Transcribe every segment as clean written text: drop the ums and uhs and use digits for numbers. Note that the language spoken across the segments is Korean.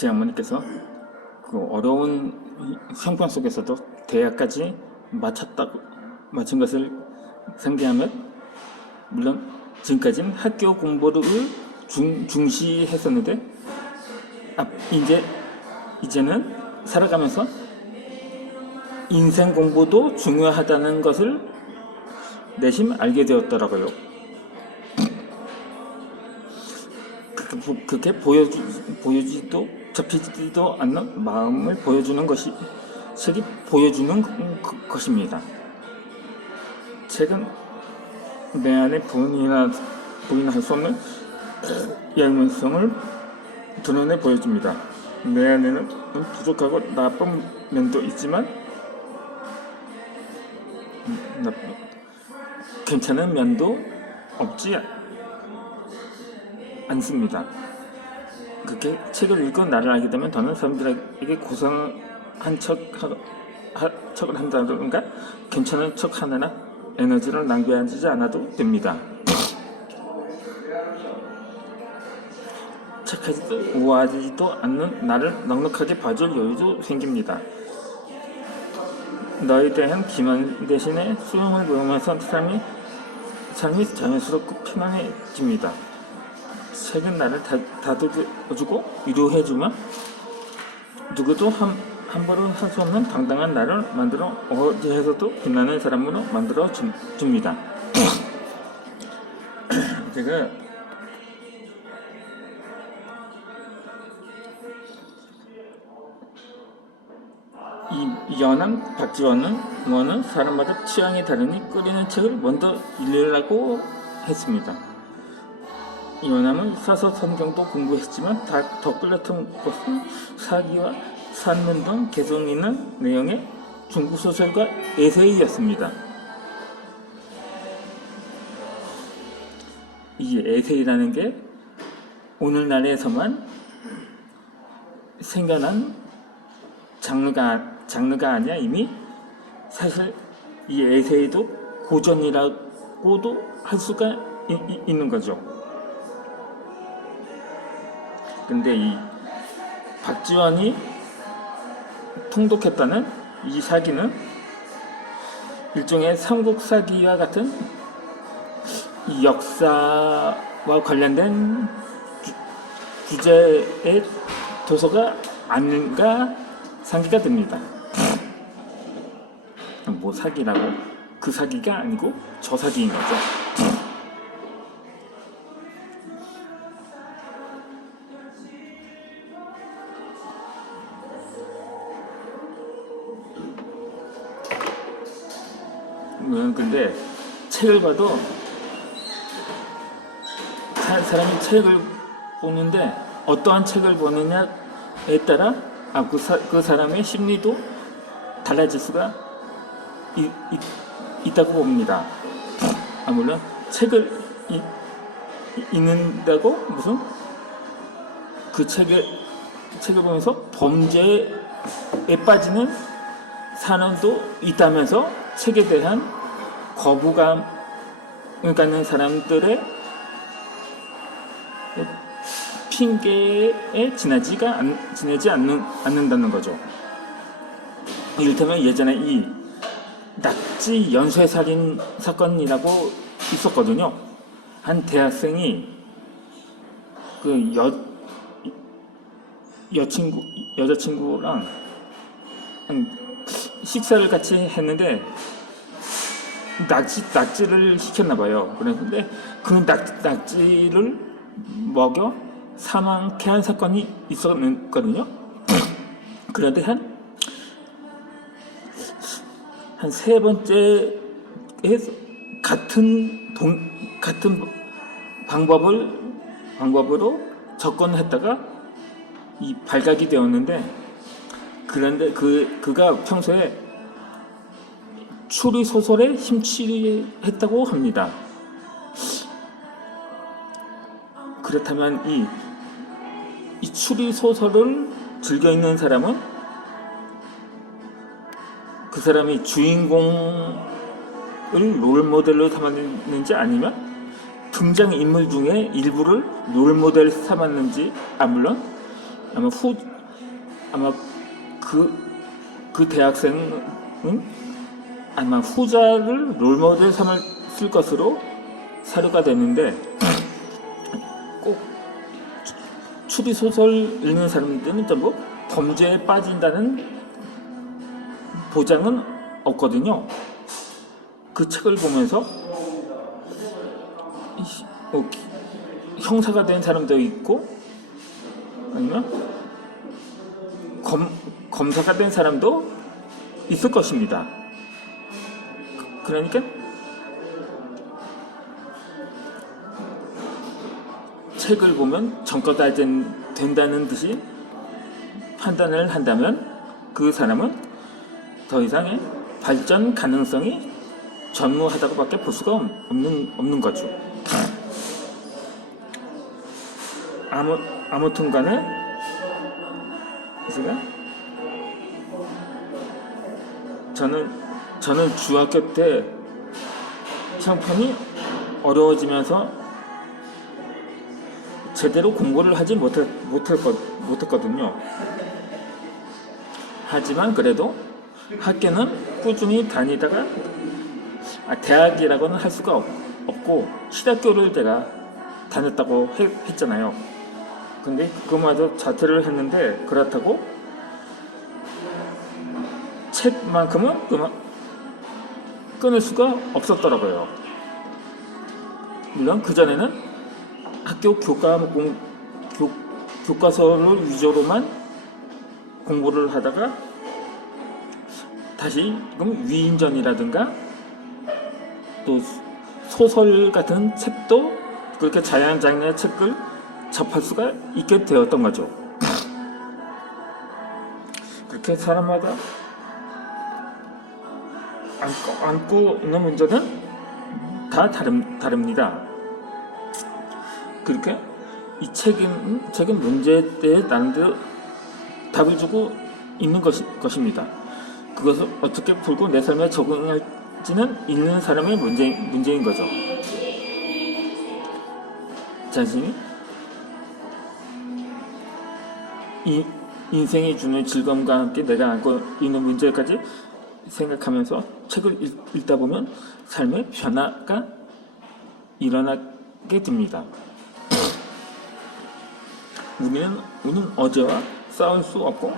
지장모님께서 그 어려운 형편 속에서도 대학까지 마친 것을 상기하면, 물론 지금까지는 학교 공부를 중시했었는데 이제는 살아가면서 인생 공부도 중요하다는 것을 내심 알게 되었더라고요. 그렇게 보여지도 접히지도 않는 마음을 보여주는 것이 책이 보여주는 것입니다. 책은 내 안에 부인할 수 없는 얄미움을 드러내 보여줍니다. 내 안에는 부족하고 나쁜 면도 있지만 괜찮은 면도 없지 않습니다. 그렇게 책을 읽고 나를 알게 되면 더는 사람들에게 고상한 척을 한다던가 괜찮은 척 하느라 에너지를 낭비하지 않아도 됩니다. 착하지도 우아하지도 않는 나를 넉넉하게 봐줄 여유도 생깁니다. 너에 대한 기만 대신에 수용을 배우면서 삶이 자연스럽고 편안해집니다. 책은 나를 다독여주고 위로해주며 누구도 함부로 할 수 없는 당당한 나를 만들어 어디에서도 빛나는 사람으로 만들어 줍니다. 제가 이 연암 박지원은 사람마다 취향이 다르니 끓이는 책을 먼저 읽으려고 했습니다. 이원함은 사서 성경도 공부했지만 더 끌렸던 것은 사기와 산문 등 개성 있는 내용의 중국 소설과 에세이였습니다. 이 에세이라는 게 오늘날에서만 생겨난 장르가 아니야. 이미 사실 이 에세이도 고전이라고도 할 수가 있는 거죠. 근데 이 박지원이 통독했다는 이 사기는 일종의 삼국사기와 같은 이 역사와 관련된 주제의 도서가 아닌가 상기가 됩니다. 뭐 사기라고 그 사기가 아니고 저 사기인 거죠. 근데 책을 봐도 사람이 책을 보는데 어떠한 책을 보느냐에 따라 그 사람의 심리도 달라질 수가 있다고 봅니다. 물론 책을 읽는다고 무슨 그 책을 보면서 범죄에 빠지는 사람도 있다면서 책에 대한 거부감을 갖는 사람들의 핑계에 지내지 않는다는 거죠. 이를테면 예전에 이 납치 연쇄살인 사건이라고 있었거든요. 한 대학생이 그 여자친구랑 식사를 같이 했는데 낙지를 시켰나 봐요. 그런데 그 낙지를 먹여 사망케 한 사건이 있었거든요. 그런데 한 세 번째에 같은 방법으로 접근했다가 이 발각이 되었는데, 그런데 그가 평소에 추리 소설에 심취했다고 합니다. 그렇다면 이 추리 소설을 즐겨 읽는 사람은 그 사람이 주인공을 롤모델로 삼았는지, 아니면 등장인물 중에 일부를 롤모델 삼았는지, 물론 아마 그 대학생은 아마 후자를 롤모델 삼았을 것으로 사료가 됐는데, 꼭 추리소설 읽는 사람들은 전부 범죄에 빠진다는 보장은 없거든요. 그 책을 보면서 형사가 된 사람도 있고, 아니면 검사가 된 사람도 있을 것입니다. 그러니까 책을 보면 전과다 된다는 듯이 판단을 한다면 그 사람은 더 이상의 발전 가능성이 전무하다고밖에 볼 수가 없는 거죠. 아무튼 간에 제가 저는 중학교 때 형편이 어려워지면서 제대로 공부를 하지 못했거든요. 하지만 그래도 학교는 꾸준히 다니다가 대학이라고는 할 수가 없고 신학교를 제가 다녔다고 했잖아요. 근데 그마저 자퇴를 했는데, 그렇다고 책만큼은 끊을 수가 없었더라고요. 물론 그전에는 학교 교과서를 위주로만 공부를 하다가 다시 위인전이라든가 또 소설 같은 책도 그렇게 자양장의 책을 접할 수가 있게 되었던 거죠. 그렇게 사람마다 안고 있는 문제는 다 다릅니다. 그렇게 이 책은 문제에 대해 나름대로 답을 주고 있는 것입니다. 그것을 어떻게 풀고 내 삶에 적응할지는 읽는 사람의 문제인 거죠. 자신이 이 인생이 주는 즐거움과 함께 내가 안고 있는 문제까지 생각하면서 책을 읽다 보면 삶의 변화가 일어나게 됩니다. 우리는 어제와 싸울 수 없고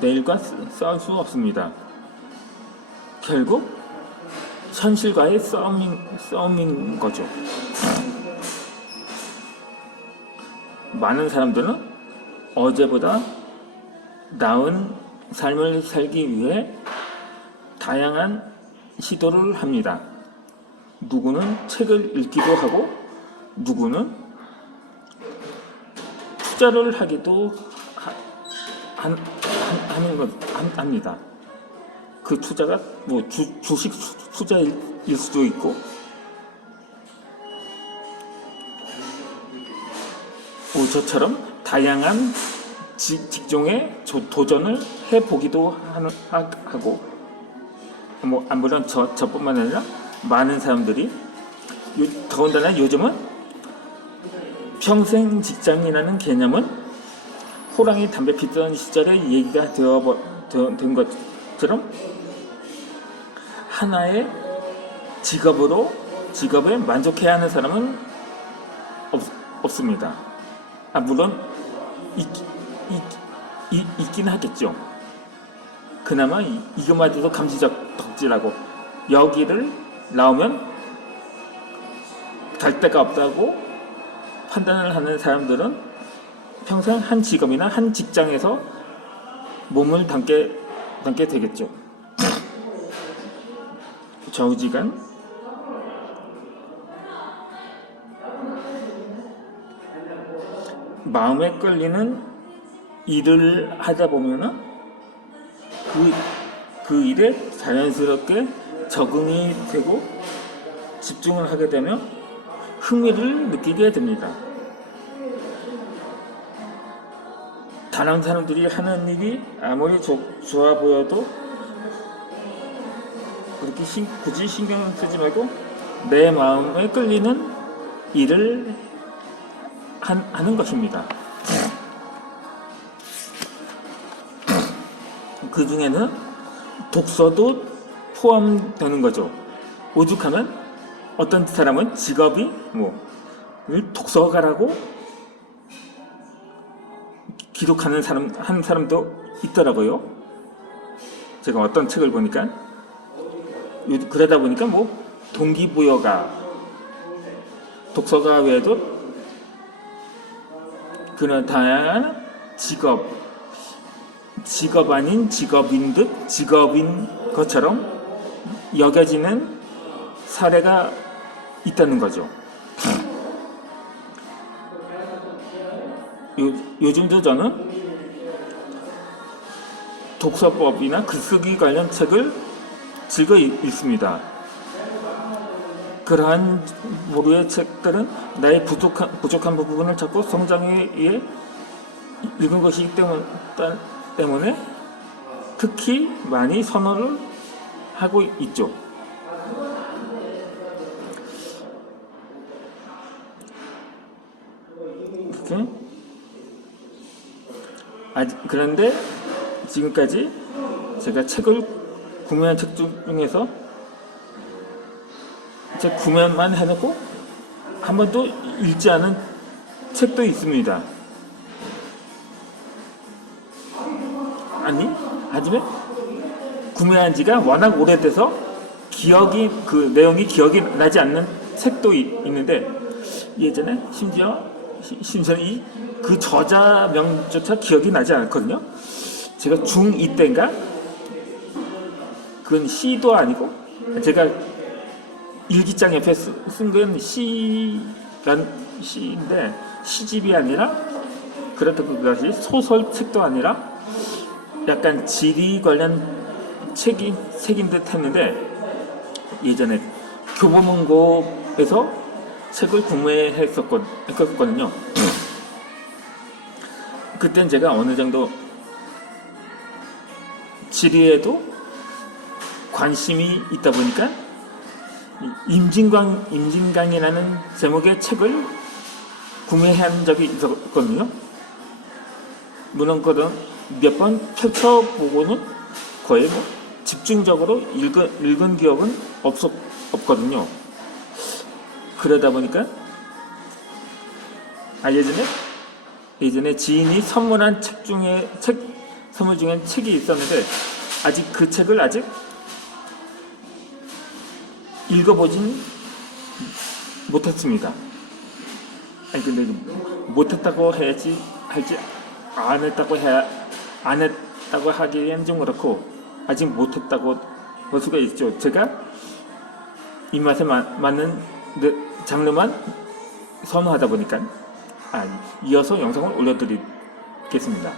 내일과 싸울 수 없습니다. 결국 현실과의 싸움인 거죠. 많은 사람들은 어제보다 나은 삶을 살기 위해 다양한 시도를 합니다. 누구는 책을 읽기도 하고, 누구는 투자를 하기도 합니다. 그 투자가 주식 투자일 수도 있고, 저처럼 다양한 직종에 도전을 해보기도 하고, 물론 저뿐만 아니라 많은 사람들이, 더군다나 요즘은 평생 직장이라는 개념은 호랑이 담배 피던 시절의 얘기가 된 것처럼 하나의 직업에 만족해야 하는 사람은 없습니다. 물론 있긴 하겠죠. 그나마 이것마저도 감지적 덕질하고 여기를 나오면 갈 데가 없다고 판단을 하는 사람들은 평생 한 직업이나 한 직장에서 몸을 담게 되겠죠. 좌우지간 마음에 끌리는 일을 하다 보면은 그 일에 자연스럽게 적응이 되고 집중을 하게 되면 흥미를 느끼게 됩니다. 다른 사람들이 하는 일이 아무리 좋아 보여도 그렇게 굳이 신경 쓰지 말고 내 마음에 끌리는 일을 하는 것입니다. 그 중에는 독서도 포함되는 거죠. 오죽하면 어떤 사람은 직업이 독서가라고 기록하는 한 사람도 있더라고요. 제가 어떤 책을 보니까 그러다 보니까 동기부여가 독서가 외에도 그런 다양한 직업 아닌 직업인 듯 직업인 것처럼 여겨지는 사례가 있다는 거죠. 요즘도 저는 독서법이나 글쓰기 관련 책을 즐겨 읽습니다. 그러한 부류의 책들은 나의 부족한 부분을 찾고 성장에 의해 읽은 것이기 때문에 특히 많이 선호를 하고 있죠. 그런데 지금까지 제가 책을 구매한 책 중에서 책 구매만 해놓고 한 번도 읽지 않은 책도 있습니다. 하지만 구매한 지가 워낙 오래돼서 그 내용이 기억이 나지 않는 책도 있는데, 예전에 심지어 그 저자명조차 기억이 나지 않거든요. 제가 중2 때인가? 그건 시도 아니고 제가 일기장 옆에 쓴 건 시인데 시집이 아니라, 그렇다고 그것이 소설책도 아니라 약간 지리 관련 책인 듯 했는데, 예전에 교보문고에서 책을 구매했었거든요. 그땐 제가 어느 정도 지리에도 관심이 있다 보니까 임진강이라는 제목의 책을 구매한 적이 있었거든요. 물론 몇 번 펼쳐보고는 거의 집중적으로 읽은 기억은 없거든요. 그러다 보니까 예전에 지인이 선물한 선물 중에 책이 있었는데 그 책을 아직 읽어보진 못했습니다. 근데 못했다고 안 했다고 하기엔 좀 그렇고, 아직 못했다고 볼 수가 있죠. 제가 입맛에 맞는 장르만 선호하다 보니까 이어서 영상을 올려드리겠습니다.